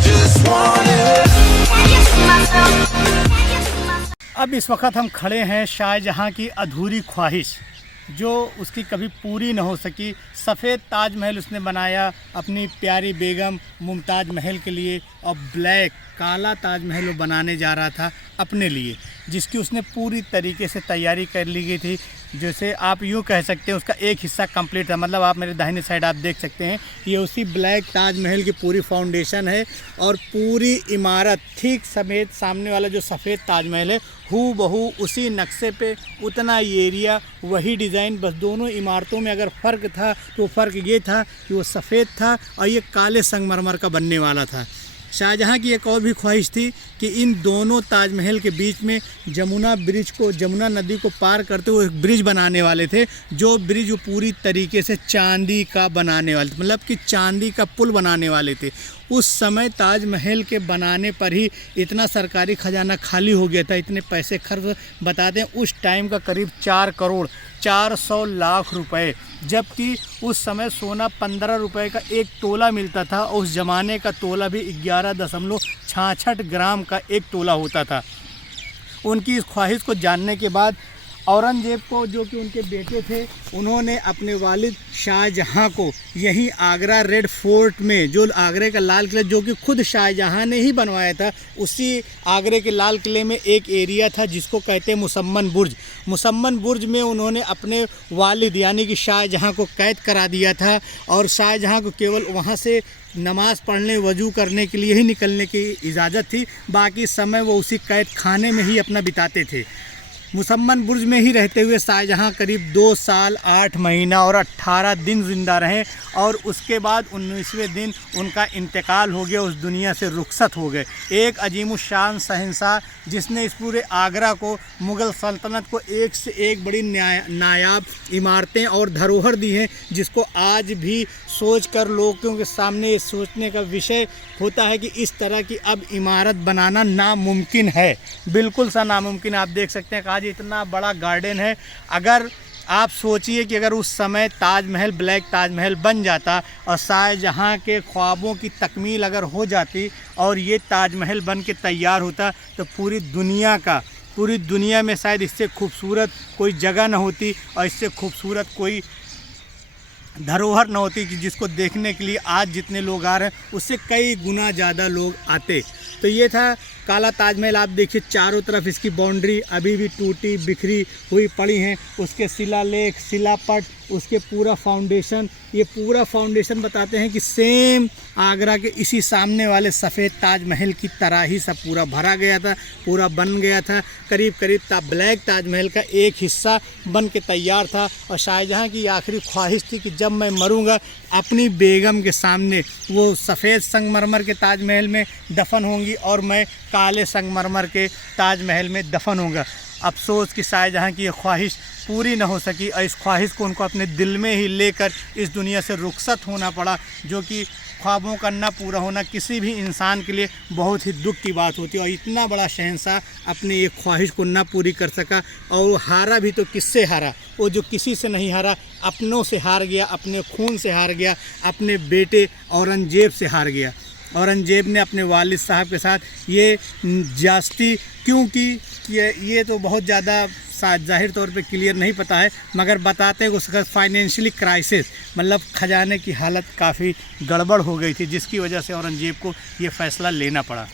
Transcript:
just want it. अब इस वक्त हम खड़े हैं शाहजहाँ की अधूरी ख्वाहिश, जो उसकी कभी पूरी न हो सकी। सफ़ेद ताजमहल उसने बनाया अपनी प्यारी बेगम मुमताज़ महल के लिए, और ब्लैक काला ताजमहल वो बनाने जा रहा था अपने लिए, जिसकी उसने पूरी तरीके से तैयारी कर ली गई थी। जैसे आप यूँ कह सकते हैं उसका एक हिस्सा कंप्लीट था, मतलब आप मेरे दाहिने साइड आप देख सकते हैं ये उसी ब्लैक ताजमहल की पूरी फाउंडेशन है, और पूरी इमारत ठीक समेत सामने वाला जो सफ़ेद ताजमहल है हू बहू उसी नक्शे पे, उतना ही एरिया, वही डिज़ाइन। बस दोनों इमारतों में अगर फ़र्क था तो फ़र्क ये था कि वो सफ़ेद था और ये काले संगमरमर का बनने वाला था। शाहजहाँ की एक और भी ख्वाहिश थी कि इन दोनों ताजमहल के बीच में जमुना नदी को पार करते हुए एक ब्रिज बनाने वाले थे, जो ब्रिज वो पूरी तरीके से चांदी का बनाने वाले थे, मतलब कि चांदी का पुल बनाने वाले थे। उस समय ताजमहल के बनाने पर ही इतना सरकारी खजाना खाली हो गया था, इतने पैसे खर्च, बताते हैं उस टाइम का करीब 4 करोड़ 400 लाख रुपए, जबकि उस समय सोना 15 रुपए का एक तोला मिलता था। उस ज़माने का तोला भी 11.66 ग्राम का एक तोला होता था। उनकी इस ख्वाहिश को जानने के बाद औरंगज़ेब को, जो कि उनके बेटे थे, उन्होंने अपने वालिद शाहजहाँ को यहीं आगरा रेड फोर्ट में, जो आगरे का लाल किला जो कि खुद शाहजहाँ ने ही बनवाया था, उसी आगरे के लाल किले में एक एरिया था जिसको कहते हैं मुसम्मन बुर्ज। मुसम्मन बुर्ज में उन्होंने अपने वालिद यानी कि शाहजहाँ को कैद करा दिया था, और शाहजहाँ को केवल वहाँ से नमाज़ पढ़ने वज़ू करने के लिए ही निकलने की इजाज़त थी, बाकी समय वो उसी कैद खाने में ही अपना बिताते थे। मुसम्मन बुर्ज में ही रहते हुए शाहजहाँ करीब 2 साल 8 महीना और 18 दिन ज़िंदा रहे, और उसके बाद 19वें दिन उनका इंतकाल हो गया, उस दुनिया से रुखसत हो गए। एक अजीमुशान शहंशाह जिसने इस पूरे आगरा को, मुग़ल सल्तनत को एक से एक बड़ी नायाब इमारतें और धरोहर दी हैं, जिसको आज भी सोच कर लोगों के सामने ये सोचने का विषय होता है कि इस तरह की अब इमारत बनाना नामुमकिन है, बिल्कुल सा नामुमकिन। आप देख सकते हैं कि आज इतना बड़ा गार्डन है। अगर आप सोचिए कि अगर उस समय ताजमहल, ब्लैक ताजमहल बन जाता और शाहजहाँ के ख्वाबों की तकमील अगर हो जाती और ये ताजमहल बन के तैयार होता, तो पूरी दुनिया में शायद इससे खूबसूरत कोई जगह न होती और इससे खूबसूरत कोई धरोहर न होती कि जिसको देखने के लिए आज जितने लोग आ रहे हैं उससे कई गुना ज़्यादा लोग आते। तो ये था काला ताजमहल। आप देखिए चारों तरफ इसकी बाउंड्री अभी भी टूटी बिखरी हुई पड़ी हैं, उसके शिलालेख, शिलापट, उसके पूरा फाउंडेशन, ये पूरा फाउंडेशन बताते हैं कि सेम आगरा के इसी सामने वाले सफ़ेद ताजमहल की तरह ही सब पूरा भरा गया था, पूरा बन गया था। करीब ब्लैक ताजमहल का एक हिस्सा बन के तैयार था, और शाहजहाँ की आखिरी ख्वाहिश थी कि जब मैं मरूंगा अपनी बेगम के सामने वो सफ़ेद संगमरमर के ताजमहल में दफन होंगी और मैं काले संगमरमर के ताजमहल में दफन होऊंगा। अफसोस कि शाहजहाँ की ये ख्वाहिश पूरी न हो सकी, और इस ख्वाहिश को उनको अपने दिल में ही लेकर इस दुनिया से रुखसत होना पड़ा, जो कि ख्वाबों का ना पूरा होना किसी भी इंसान के लिए बहुत ही दुख की बात होती है। और इतना बड़ा शहंशाह अपनी एक ख्वाहिश को ना पूरी कर सका, और वो हारा भी तो किससे हारा? वो जो किसी से नहीं हारा, अपनों से हार गया, अपने खून से हार गया, अपने बेटे औरंगज़ेब से हार गया। औरंगज़ेब ने अपने वालिद साहब के साथ ये ज्यादती क्यों की, ये तो बहुत ज़्यादा ज़ाहिर तौर पे क्लियर नहीं पता है, मगर बताते हैं कि उसका फाइनेंशियली क्राइसिस, मतलब ख़जाने की हालत काफ़ी गड़बड़ हो गई थी, जिसकी वजह से औरंगज़ेब को ये फ़ैसला लेना पड़ा।